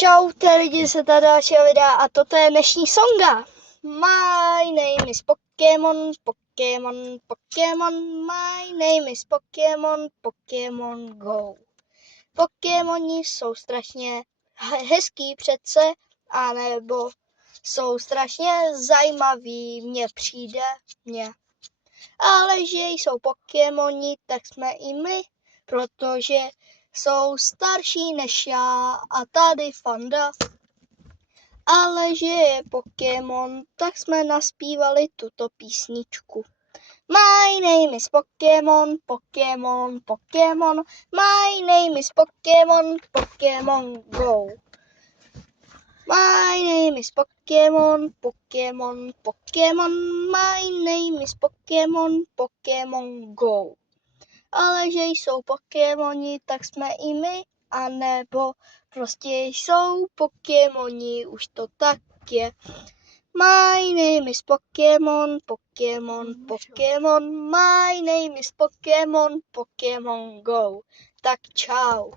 Čau, lidi, se tady dalšího videa a toto je dnešní songa. My name is Pokémon, Pokémon, Pokémon, my name is Pokémon, Pokémon Go. Pokémoni jsou strašně hezký přece, anebo jsou strašně zajímaví, mně přijde. Ale že jsou Pokémoni, tak jsme i my, protože jsou starší než já a tady Fanda. Ale že je Pokémon, tak jsme naspívali tuto písničku. My name is Pokémon, Pokémon, Pokémon, my name is Pokémon, Pokémon Go. My name is Pokémon, Pokémon, Pokémon, my name is Pokémon, Pokémon Go. Ale že jsou Pokémoni, tak jsme i my, anebo prostě jsou Pokémoni, už to tak je. My name is Pokémon, Pokémon, Pokémon, my name is Pokémon, Pokémon Go. Tak čau.